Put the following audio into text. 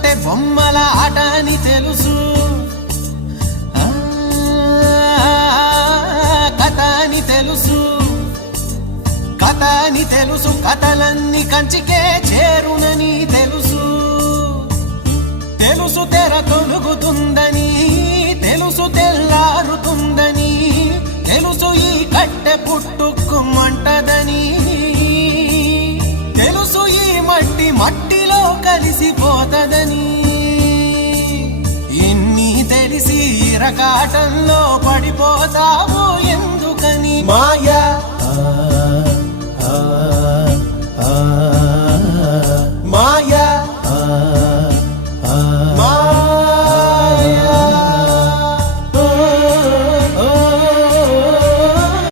అంటే బొమ్మల ఆట అని తెలుసు, కథ అని తెలుసు, కథ అని తెలుసు, కథలన్నీ కంచికే చేరునని తెలుసు. తెలుసు తెర తొలుగుతుందని, తెలుసు తెల్లారుతుందని, తెలుసు ఈ కట్టె పుట్టుకుమంటదని, తెలుసు ఈ మట్టి మట్టిలో కలిసిపోతదని. ఇన్ని తెలిసి ఇరకాటంలో పడిపోతావు